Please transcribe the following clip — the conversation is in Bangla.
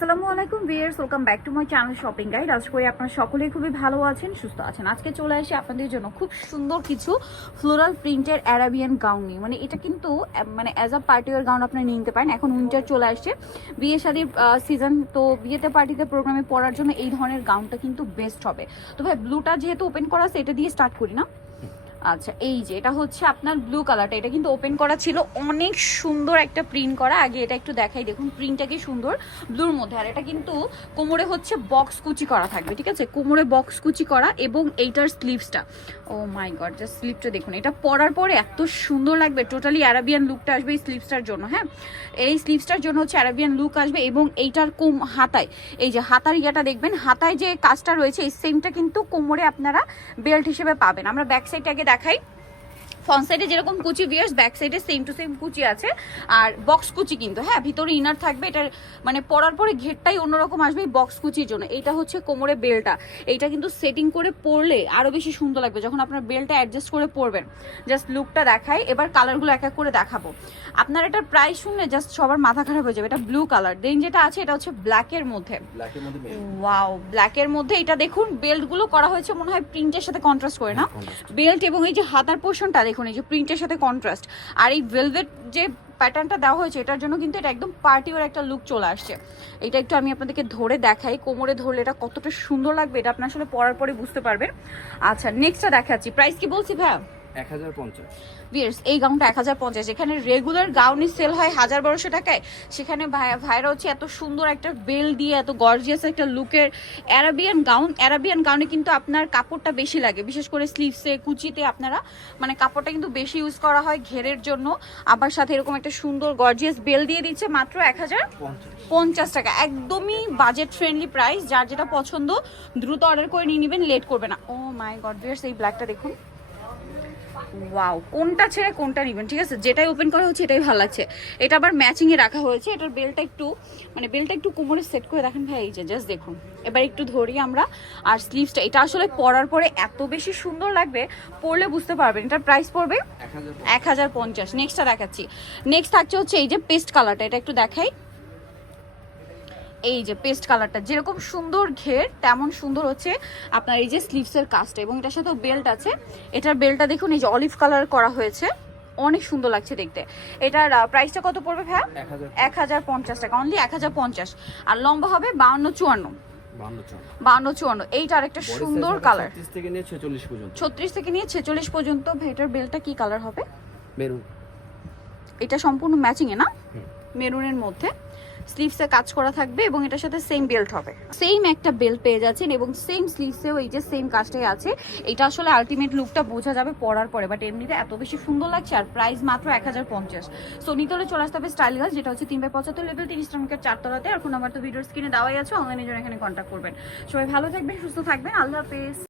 আসসালামু আলাইকুম viewers welcome back to my channel shopping guide. আজ করে আপনারা সকলেই খুবই ভালো আছেন, সুস্থ আছেন। আজকে চলে আসি আপনাদের জন্য খুব সুন্দর কিছু ফ্লোরাল প্রিন্টের অ্যারাবিয়ান গাউন নিয়ে। মানে এটা কিন্তু মানে as a party wear gown আপনারা নিয়ে নিতে পারেন। এখন উইন্টার চলে আসছে। বিয়ে শাদির সিজন তো বিয়েতে পার্টিতে প্রোগ্রামে পড়ার জন্য এই ধরনের গাউনটা কিন্তু বেস্ট হবে। তো ভাই ব্লুটা যেহেতু ওপেন করা আছে, এটা দিয়ে স্টার্ট করি না? আচ্ছা এই যে, এটা হচ্ছে আপনার ব্লু কালারটা এটা কিন্তু ওপেন করা ছিল। অনেক সুন্দর একটা প্রিন্ট করা। আগে এটা একটু দেখাই। দেখুন প্রিন্টটা কি সুন্দর? ব্লুর মধ্যে। আর এটা কিন্তু কোমরে হচ্ছে বক্স কুচি করা থাকবে, ঠিক আছে? কোমরে বক্স কুচি করা এবং এইটার স্লিভসটা ও মাই গড জাস্ট স্লিভটা দেখুন। এটা পরার পরে এত সুন্দর লাগবে। টোটালি অ্যারাবিয়ান লুকটা আসবে এই স্লিভসটার জন্য হ্যাঁ? এই স্লিভসটার জন্য হচ্ছে অ্যারাবিয়ান লুক আসবে এবং এইটার কোম হাতায়, এই যে হাতার ইয়াটা দেখবেন, হাতায় যে কাজটা রয়েছে, এই সেমটা কিন্তু কোমরে আপনারা বেল্ট হিসেবে পাবেন। আমরা ব্যাক সাইডটাকে দেখাই। ফ্রন্ট সাইডে যেরকম কুচি ভিয়ার্স ব্যাক সাইডে সেম টু সেম কুচি আছে। আর বক্স কুচি কিন্তু হ্যাঁ ভিতরে ইনার থাকবে এটার মানে পরার পরে ঘেরটাই অন্যরকম আসবে এই বক্স কুচির জন্য। এইটা হচ্ছে কোমরে বেলটা। এইটা কিন্তু সেটিং করে পরলে আরও বেশি সুন্দর লাগবে যখন আপনার বেলটা অ্যাডজাস্ট করে পরবেন। জাস্ট লুকটা দেখাই এবার কালারগুলো এক এক করে দেখাবো। আপনার এটার প্রাইস শুনলে জাস্ট সবার মাথা খারাপ হয়ে যাবে এটা ব্লু কালার দেন যেটা আছে এটা হচ্ছে ব্ল্যাকের মধ্যে। ওয়াও ব্ল্যাকের মধ্যে এটা দেখুন বেল্টগুলো করা হয়েছে মনে হয় প্রিন্টের সাথে কন্ট্রাস্ট করে না? বেল্ট এবং এই যে হাতার পোর্শনটা দেখুন এই যে প্রিন্টের সাথে কন্ট্রাস্ট আর এই ভেলভেট যে প্যাটার্নটা দেওয়া হয়েছে, এটার জন্য কিন্তু এটা একদম পার্টি ওর একটা লুক চলে আসছে। এটা একটু আমি আপনাদেরকে ধরে দেখাই, কোমরে ধরলে এটা কতটা সুন্দর লাগবে, এটা আপনার আসলে পরার পরে বুঝতে পারবেন। আচ্ছা নেক্সটটা দেখাচ্ছি। প্রাইস কি বলছি ভাইয়া? বিয়ার্স এই গাউনটা এক হাজার পঞ্চাশ। রেগুলার সেল হয় হাজার টাকায়, সেখানে এত সুন্দর একটা বেল দিয়ে, এত গর্জিয়াস একটা লুকের গাউন গাউনে কিন্তু আপনার কাপড়টা বেশি লাগে। বিশেষ করে স্লিভসে কুচিতে আপনারা মানে কাপড়টা কিন্তু বেশি ইউজ করা হয় ঘেরের জন্য। আবার সাথে এরকম একটা সুন্দর গর্জিয়াস বেল দিয়ে দিচ্ছে মাত্র এক হাজার পঞ্চাশ টাকা। একদমই বাজেট ফ্রেন্ডলি প্রাইস যার যেটা পছন্দ, দ্রুত অর্ডার করে নিয়ে নেবেন লেট করবে না। ও মাই গড ভিয়ার্স এই ব্ল্যাকটা দেখুন। ওয়াও কোনটা ছেড়ে কোনটা নেবেন ঠিক আছে? যেটাই ওপেন করা হচ্ছে এটাই ভালো লাগছে। এটা আবার ম্যাচিং এ রাখা হয়েছে এটার বেলটা একটু মানে বেলটা একটু কোমরে সেট করে দেখেন ভাই এই যে জাস্ট দেখুন। এবার একটু ধরি আমরা আর স্লিভসটা এটা আসলে পরার পরে এত বেশি সুন্দর লাগবে পরলে বুঝতে পারবেন এটার প্রাইস পড়বে এক হাজার এক হাজার পঞ্চাশ। নেক্সটটা দেখাচ্ছি। নেক্সট থাকছে হচ্ছে এই যে পেস্ট কালারটা এটা একটু দেখাই। এই যে পেস্ট কালারটা যেরকম সুন্দর ঘের তেমন সুন্দর হচ্ছে আপনার এই যে স্লিভসের কাজটা এবং এটার সাথেও বেল্ট আছে। এটার বেল্টটা দেখুন এই যে অলিভ কালার করা হয়েছে। অনেক সুন্দর লাগছে দেখতে। এটার প্রাইসটা কত পড়বে ভ্যা এক হাজার পঞ্চাশ। টাকা অনলি এক হাজার পঞ্চাশ। আর লম্বা হবে বাউন্ন চুয়ান্ন। বান্ন চুয়ান্ন। এইটার একটা সুন্দর কালার ছত্রিশ থেকে নিয়ে ছেচল্লিশ পর্যন্ত। ছত্রিশ থেকে নিয়ে ছেচল্লিশ পর্যন্ত। ভেটার বেলটা কি কালার হবে? মেরুন। এটা সম্পূর্ণ ম্যাচিং এ না মেরুনের মধ্যে। স্লিভসে কাজ করা থাকবে এবং এটার সাথে সেম বেল্ট হবে। সেম একটা বেল্ট পেয়ে যাচ্ছেন এবং সেম স্লিভসেও এই যে সেম কাজটাই আছে। এটা আসলে আলটিমেট লুকটা বোঝা যাবে পরার পরে বাট এমনিতে এত বেশি সুন্দর লাগছে আর প্রাইস মাত্র এক হাজার পঞ্চাশ। সো নিতলে চলে আসতে হবে স্টাইল গাছ যেটা হচ্ছে তিন বাই পঁচাত্তর লেভেল তিরিশ টাকার চারতলাতে আর ফোন নাম্বার তো ভিডিওর স্ক্রিনে দেওয়াই আছে অনলাইনে জন্য এখানে কন্ট্যাক্ট করবেন। সবাই ভালো থাকবেন, সুস্থ থাকবেন। আল্লাহ হাফেজ।